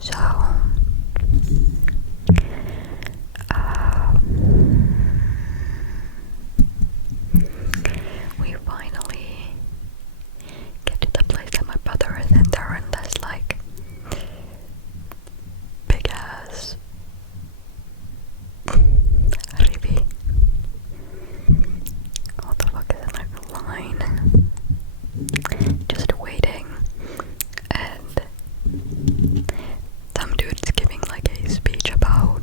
So we finally get to the place that my brother is in. They're in this like big ass rivi. What the fuck is it, like a line? Just waiting, and some dude's giving like a speech about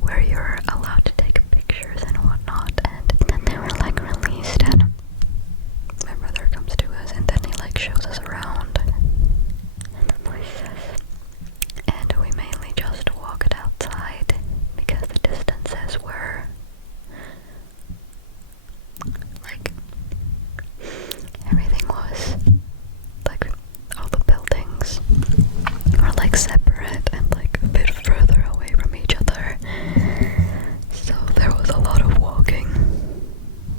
where you're allowed to take pictures and whatnot, and then they were like released, and my brother comes to us, and then he like shows us around the places, and we mainly just walked outside because the distances were like everything was like all the buildings were like separate and like a bit further away from each other, so there was a lot of walking,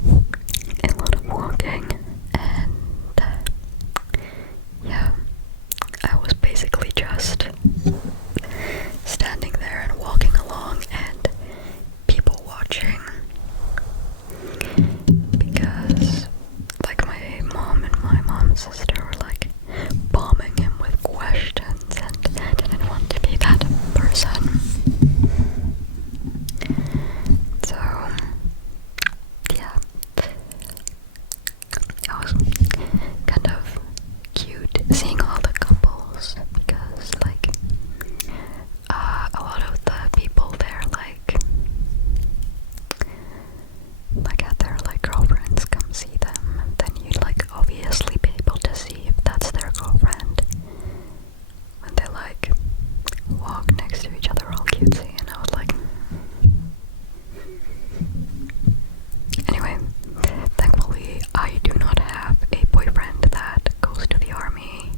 and yeah, I was basically just standing there and walking along and people watching, because like my mom and my mom's sister were like bombing him with questions, and I didn't want to be that person. So yeah, it was kind of cute seeing all the couples, because like a lot of the people there like had their like girlfriends come see them, and then you'd like obviously be able to see if that's their girlfriend when they like walk next to each other all cutesy, and I was like, anyway, thankfully I do not have a boyfriend that goes to the army.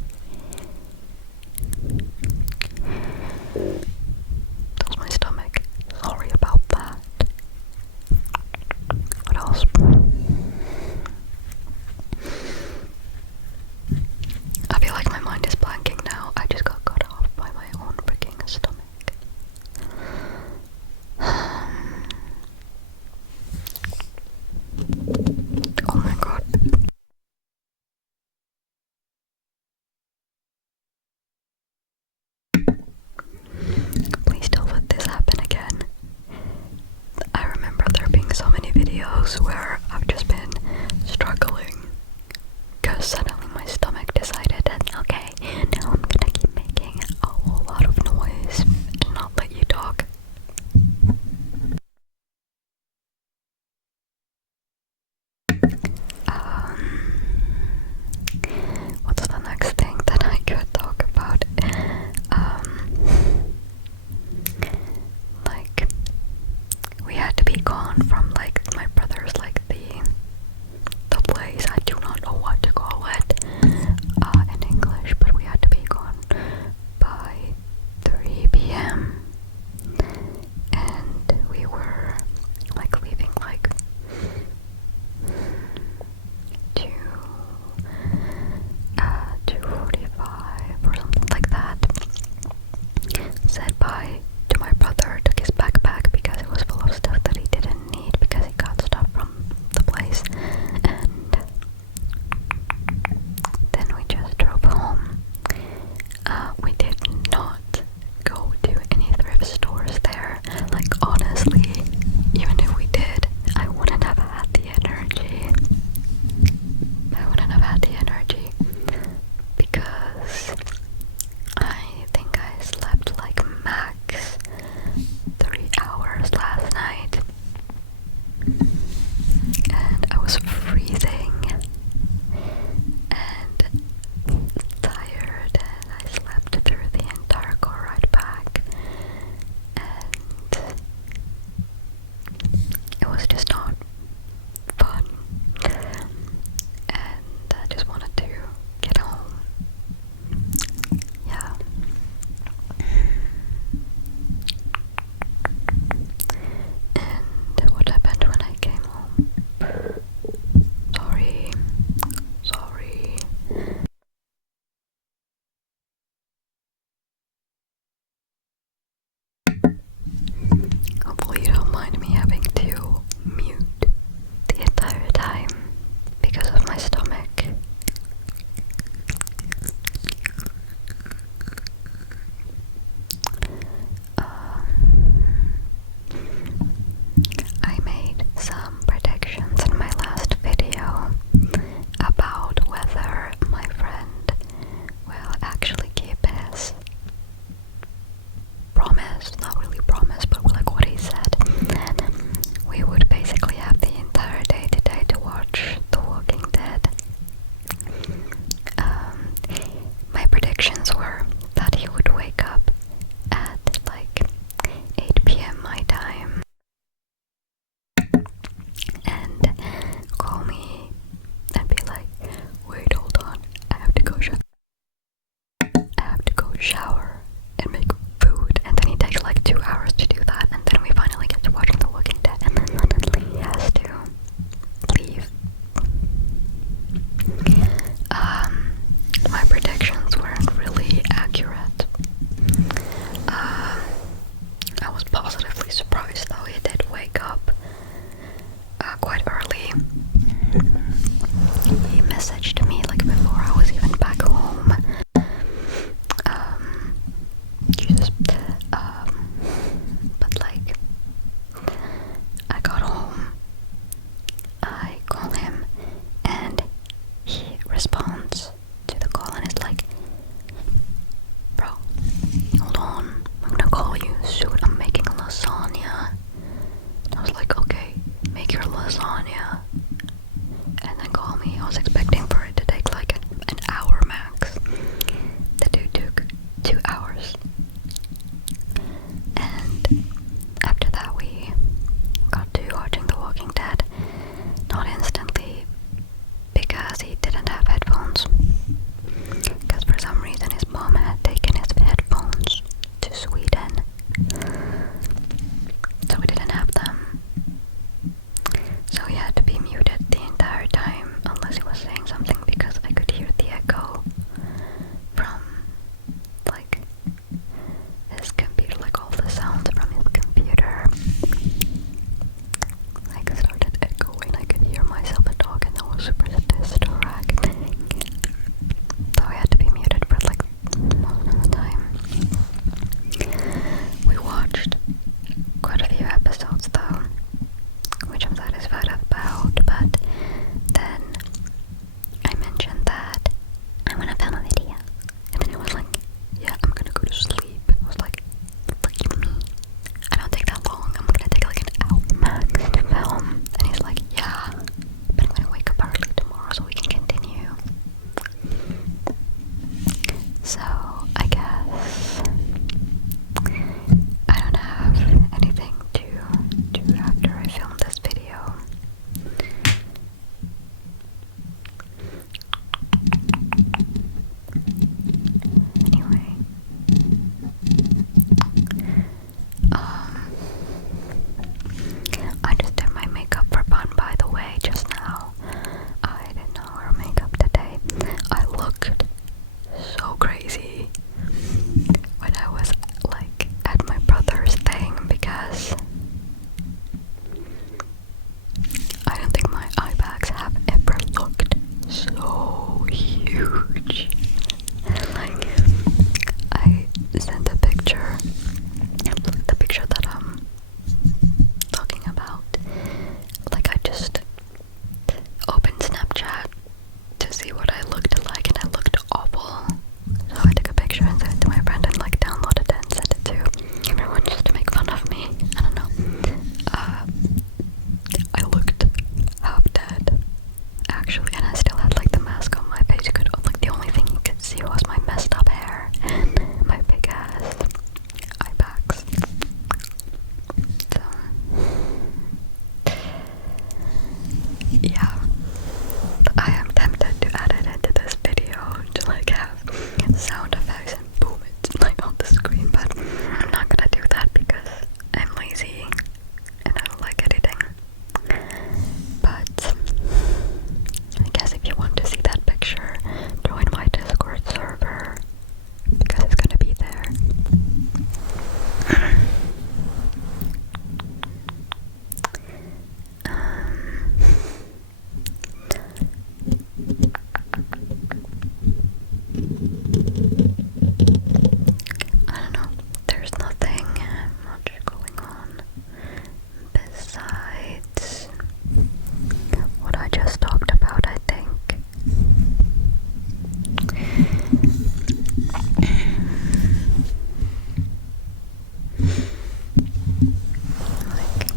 That was my stomach. Sorry about that. What else? I feel like my mind is blanking now. I just got cut off by my own freaking stomach. Oh my god. Please don't let this happen again. I remember there being so many videos where I've just been struggling because suddenly my stomach decided that, okay, now I'm gonna keep making a whole lot of noise and not let you talk. What's the next thing that I could talk about? Like, we had to be gone from like my brother's like the So I guess I don't have anything to do after I film this video. Anyway, I just did my makeup for fun, by the way, just now. I did not wear makeup today. I looked so crazy when I was like at my brother's thing because I don't think my eye bags have ever looked so huge. Like, I sent a picture, the picture that I'm talking about. Like, I just opened Snapchat to see what I looked like, and I looked awful. So I took a picture and sent it to my friend and like downloaded it and sent it to everyone just to make fun of me. I don't know. I looked half dead, actually, and I still had like the mask on my face. You could, like, the only thing you could see was my messed up hair and my big ass eye bags. So yeah, I am tempted to add it into this video to like have sound effects and boom it like on the screen, but I'm not gonna do that because I'm lazy and I don't like editing. But I guess if you want to see that picture, join my Discord server because it's gonna be there. I don't know, there's nothing much going on besides what I just talked about, I think. Like,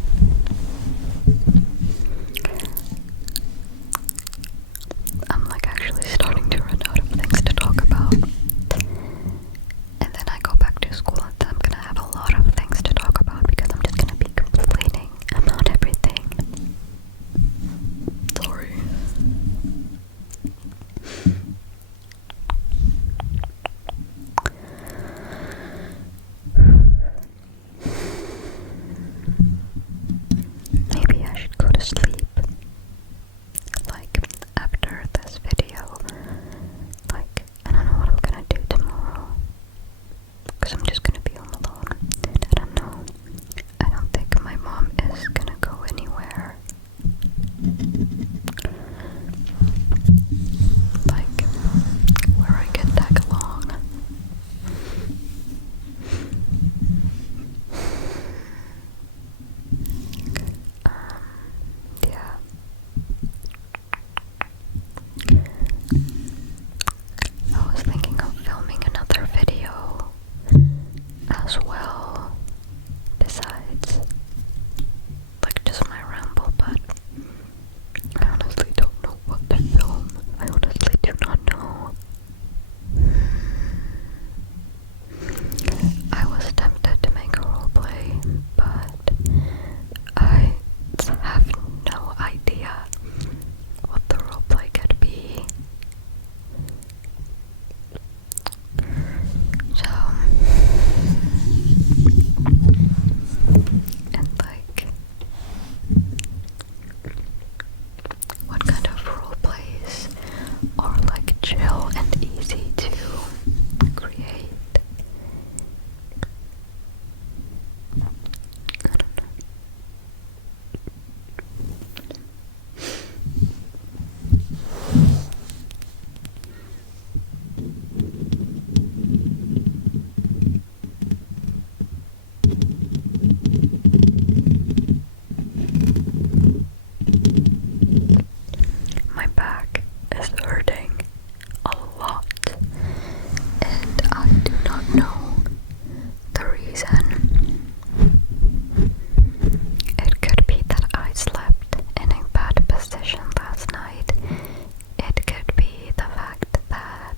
I'm like actually starting to run out of things to talk about. And then I go back to school and I'm gonna have a lot of things to talk about because I'm just gonna be complaining about everything. Sorry. Maybe I should go to sleep. Like, after this video. Like, I don't know what I'm gonna do tomorrow. Because I'm just gonna be home alone. I don't know. I don't think my mom is gonna go anywhere. Like, where I can tag along. Yeah. I was thinking of filming another video as well, besides like just my ramble, but I honestly don't know what to film. I honestly do not know. I was tempted to make a roleplay, but I have no idea what the roleplay could be. So, and like, what kind of roleplays are like chill and easy to create? I don't know. My back is hurting a lot, and I do not know the reason. It could be that I slept in a bad position last night. It could be the fact that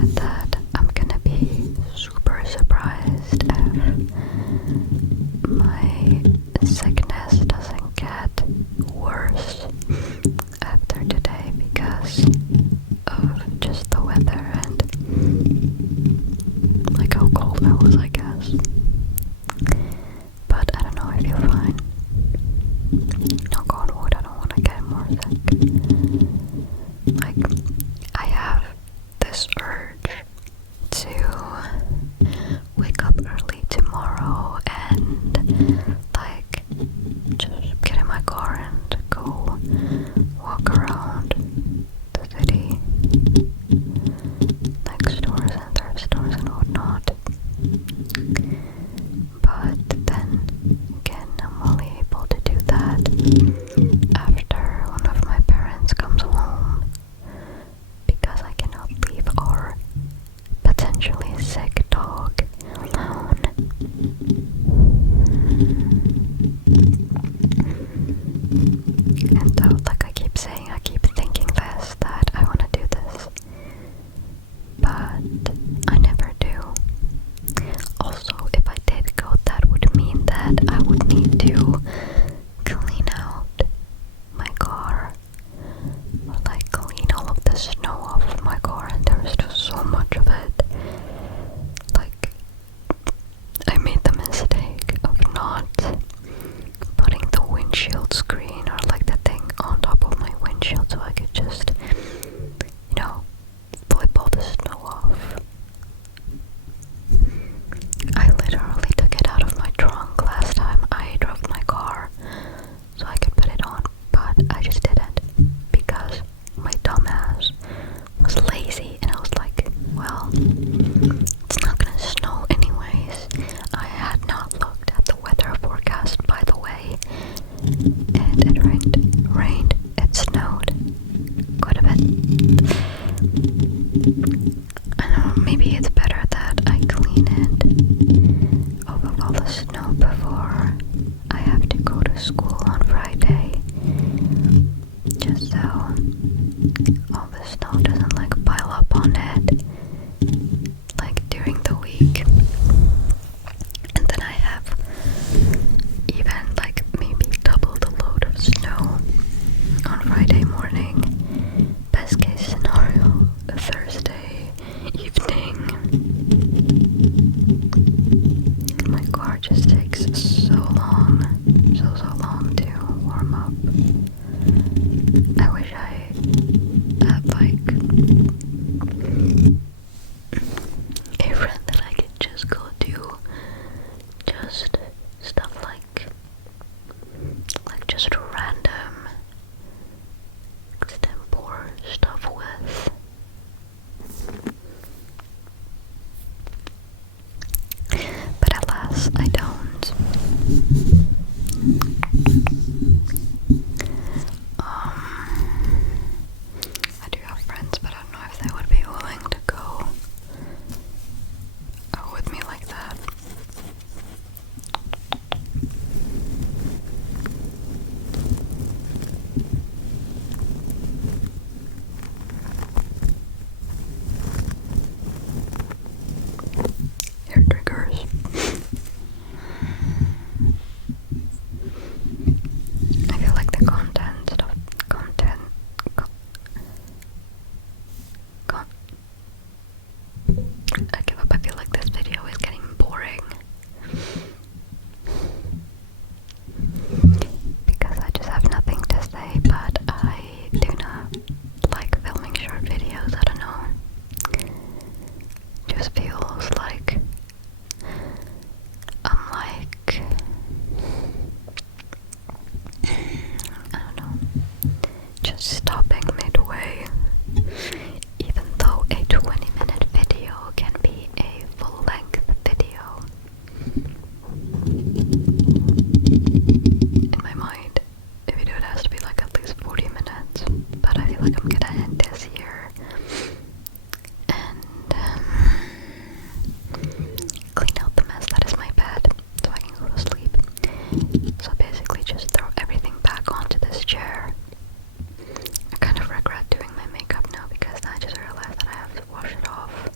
said that I'm gonna be super surprised if my sickness doesn't get worse after today because of just the weather and like how cold I was, I guess. But I don't know, I feel fine. Knock on wood, I don't want to get more sick. Like, I have this urge to wake up early tomorrow and like just get in my car and go walk around the city, like stores and thrift stores and whatnot. But then again, I'm only able to do that after one of my parents comes home because I cannot leave our potentially sick dog alone. And so, like I keep saying, I keep thinking this, that I want to do this, but I never do. Also, if I did go, that would mean that I would need to clean out my car, or like clean all of the snow off of my car, and there's just so much of it. Like, I made the mistake of not putting the windshield screen or like the thing on top of my windshield so I could just, you know, flip all the snow off. I literally took it out of my trunk last time I drove my car so I could put it on, but I just didn't because my dumbass was lazy and I was like, well, it's not gonna snow anyways. I had not looked at the weather forecast, by the way, and it rained, it snowed quite a bit. I don't know, maybe it's better that I clean it off of all the snow before I have to go to school on Friday, just so all the snow doesn't like pile up on it like during the week. And then I have even like maybe double the load of snow on Friday morning. Best case scenario, Thursday evening. My car just takes so long to warm up. I wish I had like a friend that I could just go do just stuff like just random extempore stuff with. But alas, I don't. I do have friends, but I don't know if they would be willing to go out with me like that. Hair triggers. I feel like the I give up. I feel like this video is getting boring because I just have nothing to say, but I do not like filming short videos. I don't know. Just feels like I'm like, I don't know, just stopping midway, even though a 20-minute video can be a full-length video. In my mind, a video has to be like at least 40 minutes, but I feel like I'm gonna end this here and clean out the mess that is my bed so I can go to sleep. So basically just throw everything back onto this chair. I kind of regret doing my makeup now because I just realized that I have to wash it off.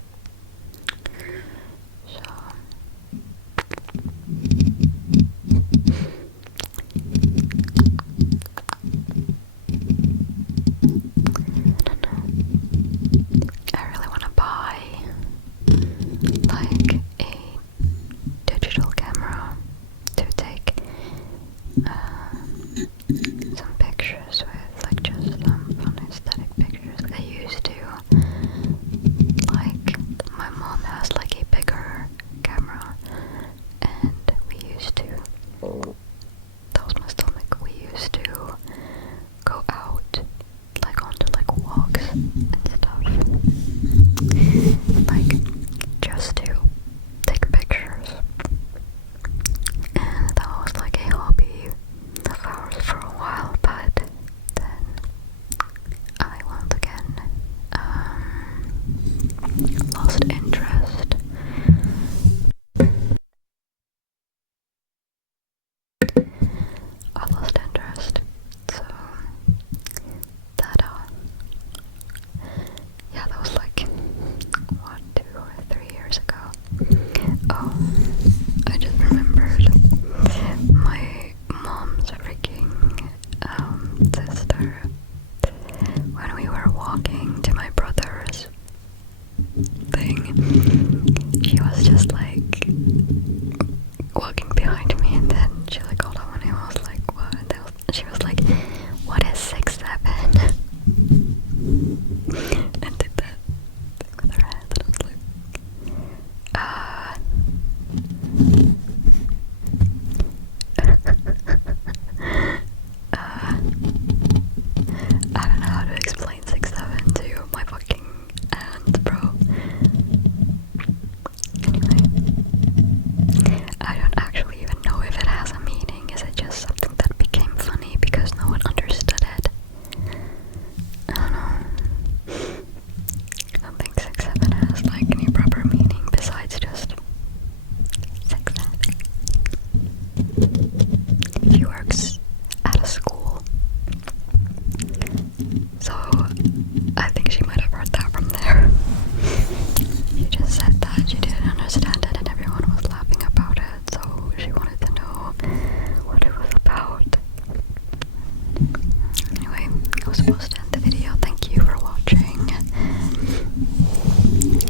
supposed to end the video. Thank you for watching.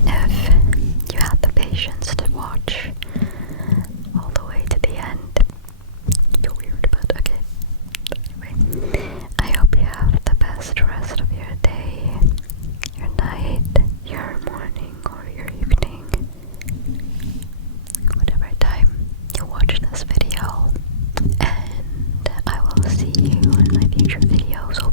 If you had the patience to watch all the way to the end, you're weird, but okay. Anyway, I hope you have the best rest of your day, your night, your morning, or your evening, whatever time you watch this video, and I will see you in my future videos.